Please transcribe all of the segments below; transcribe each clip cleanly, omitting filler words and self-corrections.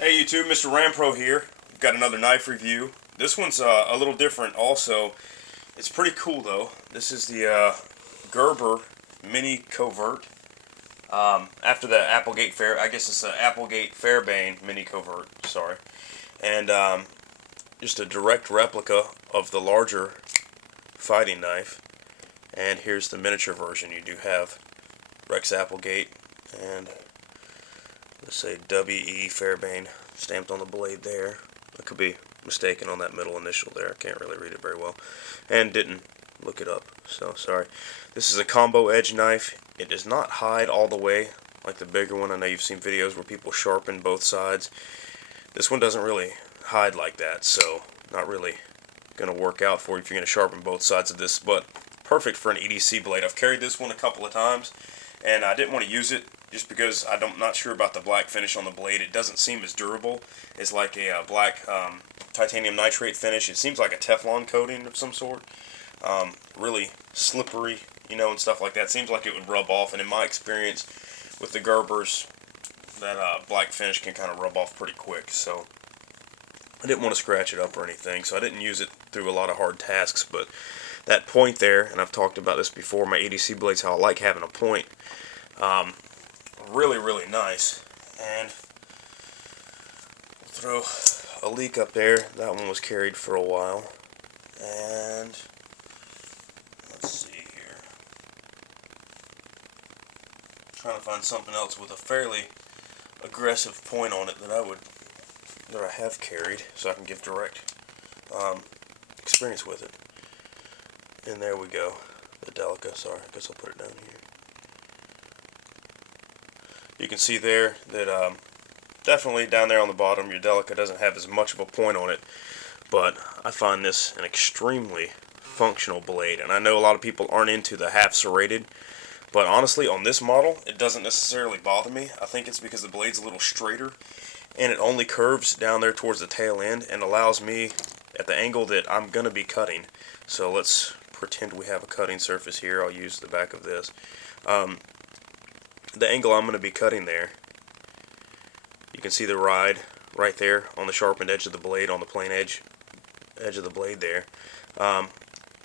Hey YouTube, MrRampro here. We've got another knife review. This one's a little different also. It's pretty cool though. This is the Gerber Mini-Covert. After the Applegate Fair, I guess it's the Applegate Fairbane Mini-Covert, sorry. And just a direct replica of the larger fighting knife. And here's the miniature version. You do have Rex Applegate and let's say W.E. Fairbane stamped on the blade there. I could be mistaken on that middle initial there. I can't really read it very well. And didn't look it up, so sorry. This is a combo edge knife. It does not hide all the way like the bigger one. I know you've seen videos where people sharpen both sides. This one doesn't really hide like that, so not really going to work out for you if you're going to sharpen both sides of this, but perfect for an EDC blade. I've carried this one a couple of times, and I didn't want to use it just because I'm not sure about the black finish on the blade. It doesn't seem as durable as like a black titanium nitrate finish. It seems like a Teflon coating of some sort. Really slippery, you know, and stuff like that. Seems like it would rub off, and in my experience with the Gerbers, that black finish can kind of rub off pretty quick. So I didn't want to scratch it up or anything, so I didn't use it through a lot of hard tasks. But that point there, and I've talked about this before, my EDC blades, how I like having a point. Really nice. And we'll throw a leak up there. That one was carried for a while. And let's see here. Trying to find something else with a fairly aggressive point on it that I have carried, so I can give direct experience with it. And there we go. The Delica. Sorry, I guess I'll put it down here. You can see there that definitely down there on the bottom, your Delica doesn't have as much of a point on it, but I find this an extremely functional blade. And I know a lot of people aren't into the half serrated, but honestly, on this model, it doesn't necessarily bother me. I think it's because the blade's a little straighter, and it only curves down there towards the tail end and allows me at the angle that I'm going to be cutting. So let's pretend we have a cutting surface here. I'll use the back of this. The angle I'm going to be cutting there, you can see the ride right there on the sharpened edge of the blade, on the plain edge of the blade there.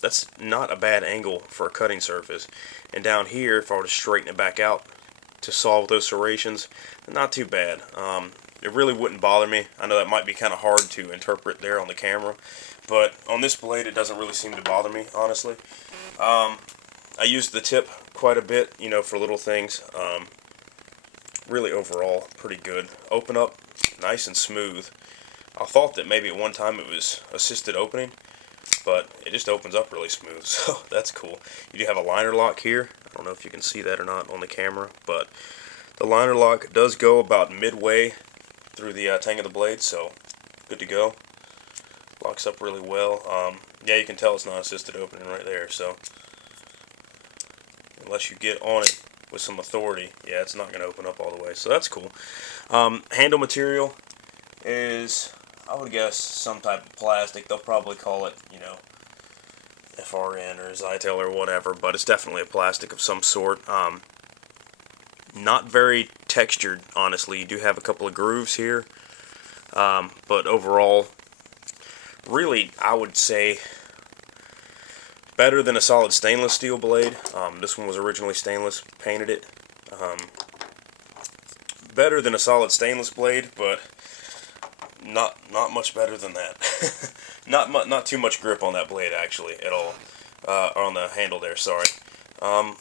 That's not a bad angle for a cutting surface. And down here, if I were to straighten it back out to solve those serrations, not too bad. It really wouldn't bother me. I know that might be kind of hard to interpret there on the camera, but on this blade it doesn't really seem to bother me, honestly. I used the tip quite a bit, you know, for little things. Really overall pretty good. Open up nice and smooth. I thought that maybe at one time it was assisted opening, but it just opens up really smooth, so that's cool. You do have a liner lock here. I don't know if you can see that or not on the camera, but the liner lock does go about midway through the tang of the blade, so good to go. Locks up really well. Yeah, you can tell it's not assisted opening right there, so unless you get on it with some authority, yeah, it's not going to open up all the way, so that's cool. Handle material is, I would guess, some type of plastic. They'll probably call it, you know, FRN or Zytel or whatever, but it's definitely a plastic of some sort. Not very textured, honestly. You do have a couple of grooves here, but overall, really, I would say better than a solid stainless steel blade. This one was originally stainless, painted it. Better than a solid stainless blade, but not much better than that. not too much grip on that blade actually at all. Or on the handle there, sorry. Let me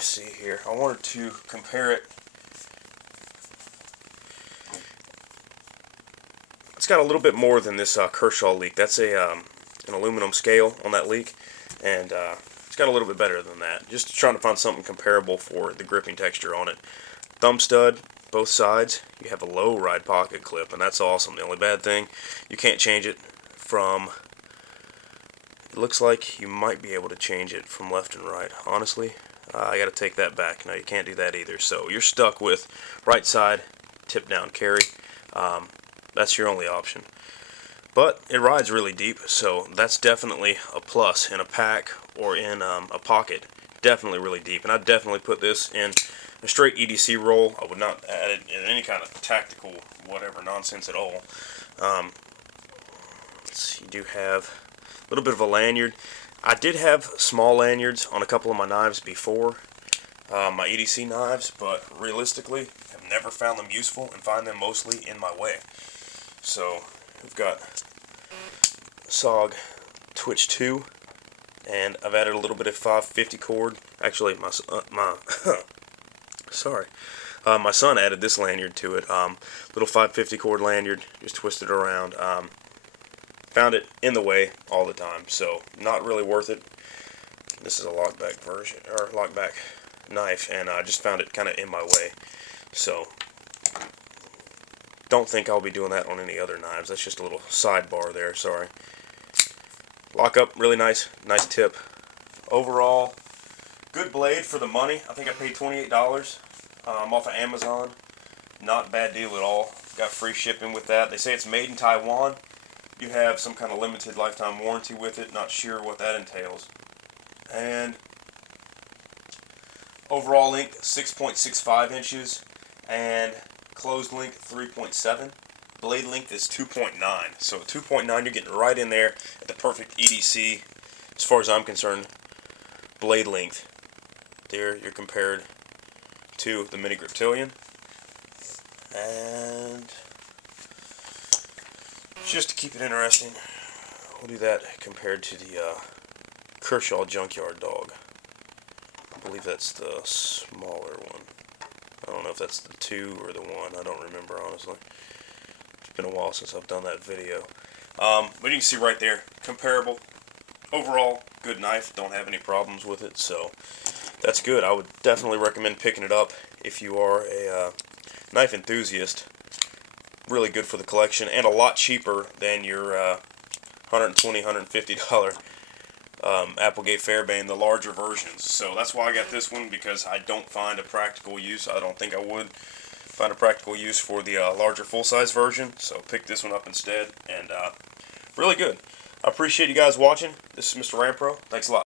see here. I wanted to compare it. It's got a little bit more than this Kershaw leak. That's an aluminum scale on that leak, and it's got a little bit better than that. Just trying to find something comparable for the gripping texture on it. Thumb stud, both sides. You have a low ride pocket clip, and that's awesome. The only bad thing, you can't change it from, it looks like you might be able to change it from left and right. Honestly, I got to take that back. No, you can't do that either. So you're stuck with right side, tip down carry. That's your only option. But it rides really deep, so that's definitely a plus in a pack or in a pocket. Definitely really deep, and I'd definitely put this in a straight EDC roll. I would not add it in any kind of tactical whatever nonsense at all. You do have a little bit of a lanyard. I did have small lanyards on a couple of my knives before, my EDC knives, but realistically, I've never found them useful and find them mostly in my way. So we've got SOG Twitch 2, and I've added a little bit of 550 cord. Actually, my son added this lanyard to it. Little 550 cord lanyard, just twisted around. Found it in the way all the time, so not really worth it. This is a lockback version, or lockback knife, and I just found it kind of in my way. So don't think I'll be doing that on any other knives. That's just a little sidebar there, sorry. Lock up, really nice tip. Overall, good blade for the money. I think I paid $28 off of Amazon. Not a bad deal at all. Got free shipping with that. They say it's made in Taiwan. You have some kind of limited lifetime warranty with it. Not sure what that entails. And overall length 6.65 inches and closed length 3.7. Blade length is 2.9. So 2.9, you're getting right in there at the perfect EDC as far as I'm concerned. Blade length. There you're compared to the Mini Griptilian. And just to keep it interesting, we'll do that compared to the Kershaw Junkyard Dog. I believe that's the smaller one. I don't know if that's the 2 or the 1. I don't remember, honestly. It's been a while since I've done that video. But you can see right there, comparable. Overall, good knife. Don't have any problems with it, so that's good. I would definitely recommend picking it up if you are a knife enthusiast. Really good for the collection, and a lot cheaper than your $120, $150 Applegate Fairbane, the larger versions. So that's why I got this one, because I don't find a practical use. I don't think I would find a practical use for the larger full-size version. So pick this one up instead, and really good. I appreciate you guys watching. This is MrRampro. Thanks a lot.